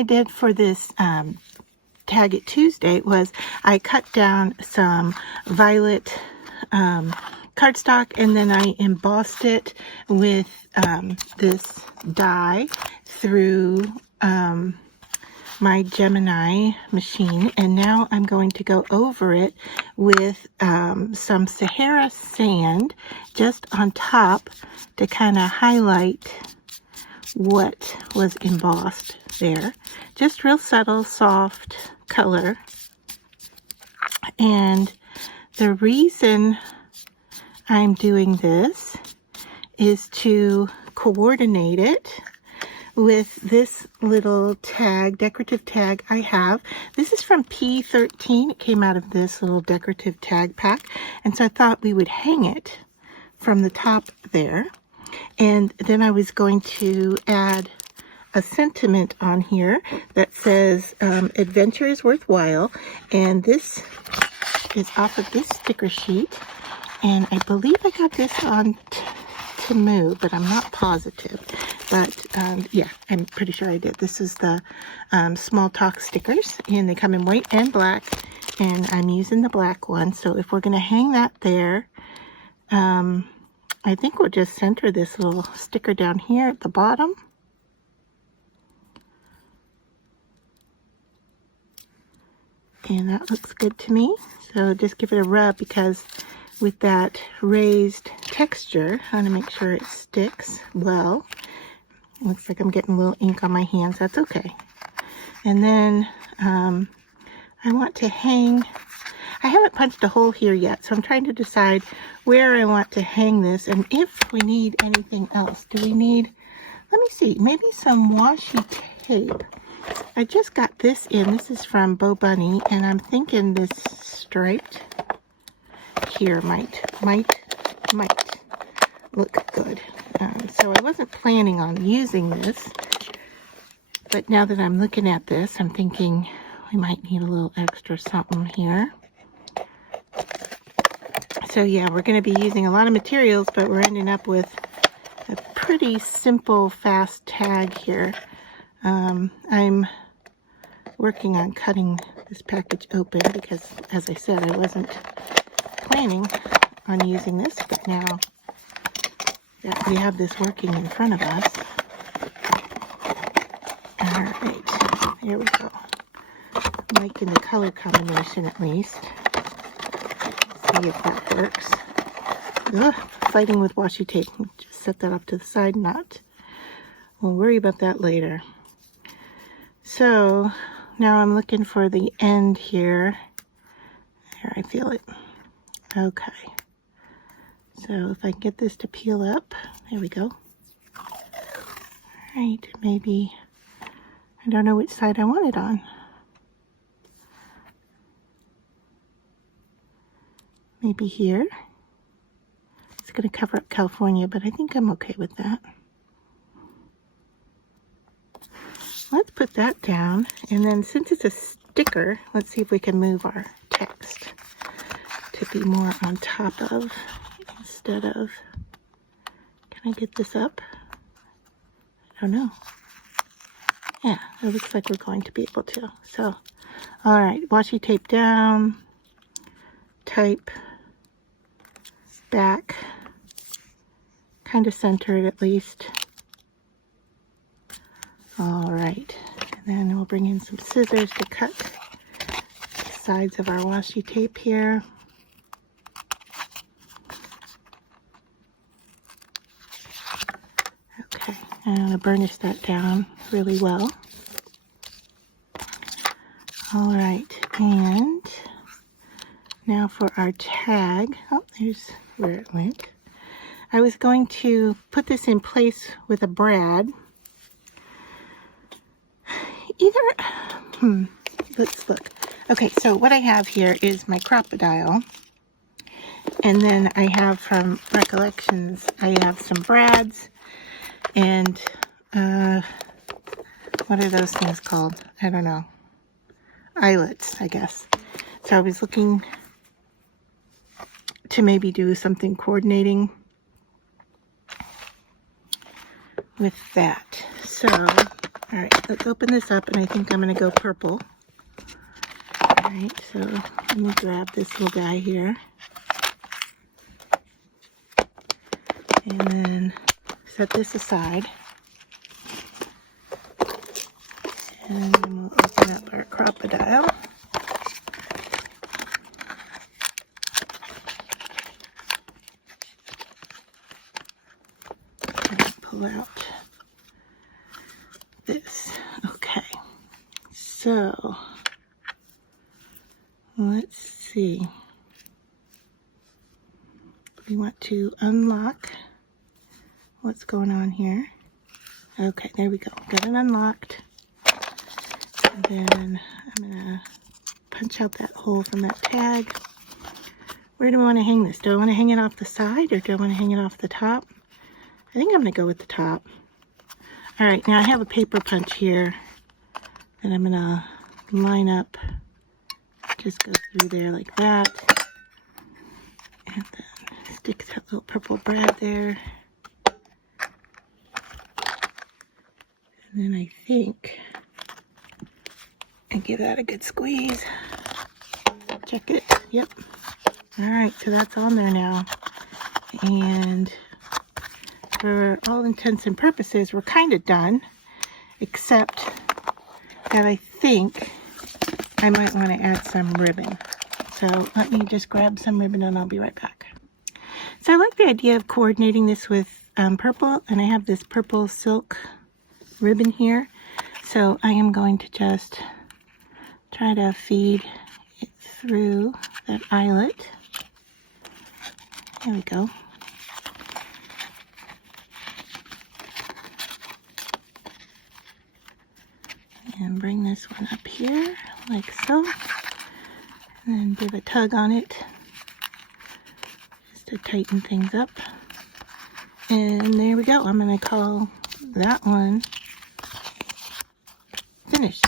I did for this Tag It Tuesday was I cut down some violet cardstock, and then I embossed it with this die through my Gemini machine, and now I'm going to go over it with some Sahara sand just on top to kind of highlight what was embossed there. Just real subtle, soft color. And the reason I'm doing this is to coordinate it with this little tag, decorative tag I have. This is from P13. It came out of this little decorative tag pack. And so I thought we would hang it from the top there. And then I was going to add a sentiment on here that says, adventure is worthwhile. And this is off of this sticker sheet. And I believe I got this on Temu, but I'm not positive. But yeah, I'm pretty sure I did. This is the Small Talk stickers, and they come in white and black, and I'm using the black one. So if we're going to hang that there, I think we'll just center this little sticker down here at the bottom. And that looks good to me. So just give it a rub, because with that raised texture, I want to make sure it sticks well. Looks like I'm getting a little ink on my hands. That's okay. And then I want to hang. I haven't punched a hole here yet, so I'm trying to decide where I want to hang this and if we need anything else. Do we need, let me see, maybe some washi tape. I just got this in. This is from Bo Bunny, and I'm thinking this striped here might look good. So I wasn't planning on using this, but now that I'm looking at this, I'm thinking we might need a little extra something here. So yeah, we're going to be using a lot of materials, but we're ending up with a pretty simple, fast tag here. I'm working on cutting this package open because, as I said, I wasn't planning on using this, but now that we have this working in front of us. All right, here we go. I'm liking the color combination at least. See if that works. Ugh, fighting with washi tape. Just set that up to the side. We'll worry about that later. So now I'm looking for the end here. There, I feel it. Okay. So if I can get this to peel up, there we go. All right, maybe, I don't know which side I want it on. Maybe here. It's going to cover up California, but I think I'm okay with that. Let's put that down, and then since it's a sticker, let's see if we can move our text to be more on top of, instead of, can I get this up? I don't know. Yeah, it looks like we're going to be able to. So, all right, washi tape down, type, back, kind of center it at least. All right, and then we'll bring in some scissors to cut the sides of our washi tape here. Okay, and I'm going to burnish that down really well. All right, and now for our tag. Oh, there's where it went. I was going to put this in place with a brad. Let's look. Okay, so what I have here is my crocodile. And then I have from Recollections, I have some brads and what are those things called? I don't know. Eyelets, I guess. So I was looking to maybe do something coordinating with that. So Alright, let's open this up, and I think I'm going to go purple. Alright, so let me grab this little guy here. And then set this aside. And then we'll open up our crocodile. And pull out this. Okay. So, let's see. We want to unlock what's going on here. Okay, there we go. Got it unlocked. And then I'm gonna punch out that hole from that tag. Where do I want to hang this? Do I want to hang it off the side, or do I want to hang it off the top? I think I'm gonna go with the top. All right, now I have a paper punch here that I'm gonna line up. Just go through there like that. And then stick that little purple brad there. And then I think I give that a good squeeze. Check it. Yep. All right, so that's on there now. And for all intents and purposes, we're kind of done, except that I think I might want to add some ribbon. So let me just grab some ribbon and I'll be right back. So I like the idea of coordinating this with purple, and I have this purple silk ribbon here. So I am going to just try to feed it through that eyelet. There we go. And bring this one up here, like so. And then give a tug on it, just to tighten things up. And there we go. I'm going to call that one finished.